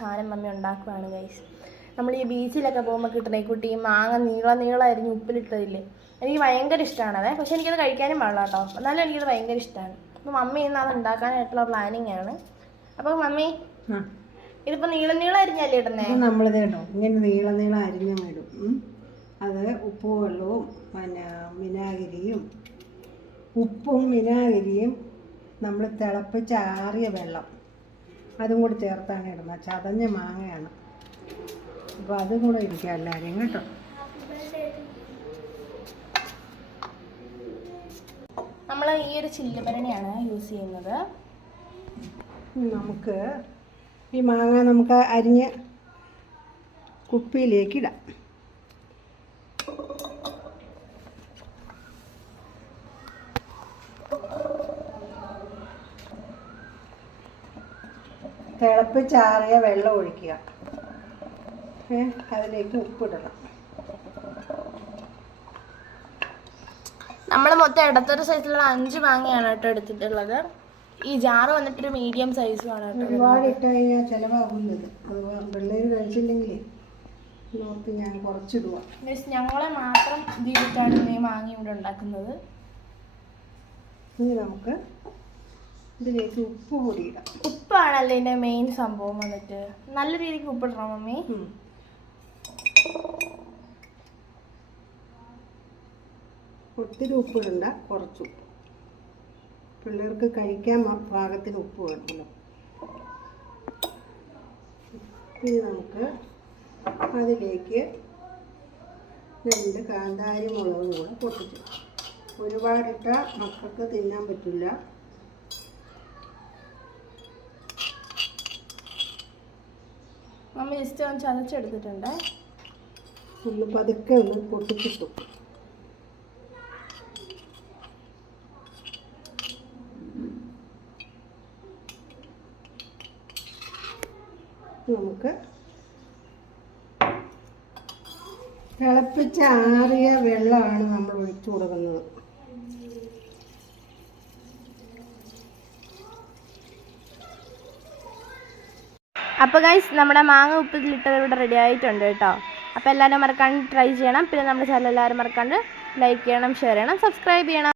സാധനം മമ്മി ഉണ്ടാക്കുകയാണ് ഗൈസ്. നമ്മൾ ഈ ബീച്ചിലൊക്കെ പോകുമ്പോൾ കിട്ടുന്ന ഈ കുട്ടി മാങ്ങ നീളമായിരുന്നു ഉപ്പിലിട്ടതില്ലേ, എനിക്ക് ഭയങ്കര ഇഷ്ടമാണത്. പക്ഷെ എനിക്കത് കഴിക്കാനും പാടില്ല കേട്ടോ, എന്നാലും എനിക്കത് ഭയങ്കര ഇഷ്ടമാണ്. അപ്പോൾ മമ്മി ഇന്ന് അത് ഉണ്ടാക്കാനായിട്ടുള്ള പ്ലാനിങ് ആണ്. അപ്പോൾ മമ്മി ഇതിപ്പോൾ നീളം അരിഞ്ഞല്ലേ ഇടുന്നേ? നമ്മളിത് കേട്ടോ ഇങ്ങനെ നീളം അരിഞ്ഞിടും. അത് ഉപ്പും വെള്ളവും പിന്നെ വിനാഗിരിയും ഉപ്പും വിനാഗിരിയും നമ്മൾ തിളപ്പിച്ചാറിയ വെള്ളം അതും കൂടി ചേർത്താണ് ഇടുന്നത്. ചതഞ്ഞ മാങ്ങയാണ്, അപ്പോൾ അതും കൂടെ ഇരിക്കുക എല്ലാവരെയും കേട്ടോ. നമ്മൾ ഈ ഒരു ചില്ലുഭരണിയാണ് യൂസ് ചെയ്യുന്നത്. നമുക്ക് ഈ മാങ്ങ നമുക്ക് അരിഞ്ഞ് കുപ്പിയിലേക്ക് ഇടാം. തിളപ്പിച്ചാറിയ വെള്ളം ഒഴിക്കുക. അതിലേക്ക് ഉപ്പിടണം. നമ്മൾ മൊത്തം ഇടത്തൊരു സൈസിലുള്ള 5 മാങ്ങയാണ് കേട്ടോ എടുത്തിട്ടുള്ളത്. ഈ ജാറ് വന്നിട്ടൊരു മീഡിയം സൈസുമാണ് കേട്ടോ. ഒരുപാട് ഇട്ട് കഴിഞ്ഞാൽ ചിലവാകുന്നത്, അത് പിള്ളേർ കഴിച്ചില്ലെങ്കിൽ നോക്കി ഞാൻ കുറച്ചിടുക. ഞങ്ങളെ മാത്രം ജീവിതത്താണ് ഈ മാങ്ങ ഇവിടെ ഉണ്ടാക്കുന്നത്. ഇനി നമുക്ക് ഇതിലേക്ക് ഉപ്പ് പൊടി ഇടാം. ഉപ്പാണല്ലേ ഇതിൻ്റെ മെയിൻ സംഭവം. വന്നിട്ട് നല്ല രീതിക്ക് ഉപ്പിടണം മമ്മി. ഒത്തിരി ഉപ്പിടണ്ട, കുറച്ച് ഉപ്പ്. പിള്ളേർക്ക് കഴിക്കാൻ പാകത്തിന് ഉപ്പ് വേണമല്ലോ. ഇനി നമുക്ക് അതിലേക്ക് 2 കാന്താരി മുളകും കൂടെ പൊട്ടിച്ചു. ഒരുപാടിട്ട മക്കൾക്ക് തിന്നാൻ പറ്റില്ല. മമ്മി ജസ്റ്റ് ഒന്ന് ചതച്ചെടുത്തിട്ടുണ്ട്. ഒന്ന് പതുക്കെ ഒന്ന് പൊട്ടിച്ചിട്ടു. നമുക്ക് തിളപ്പിച്ച ആറിയ വെള്ളമാണ് നമ്മൾ ഒഴിച്ചു കൊടുക്കുന്നത്. അപ്പോൾ ഗൈസ് നമ്മുടെ മാങ്ങ ഉപ്പിലിട്ടത് ഇവിടെ റെഡി ആയിട്ടുണ്ട് കേട്ടോ. അപ്പോൾ എല്ലാവരും മറക്കാണ്ട് ട്രൈ ചെയ്യണം. പിന്നെ നമ്മുടെ ചാനൽ എല്ലാവരും മറക്കാണ്ട് ലൈക്ക് ചെയ്യണം, ഷെയർ ചെയ്യണം, സബ്സ്ക്രൈബ് ചെയ്യണം.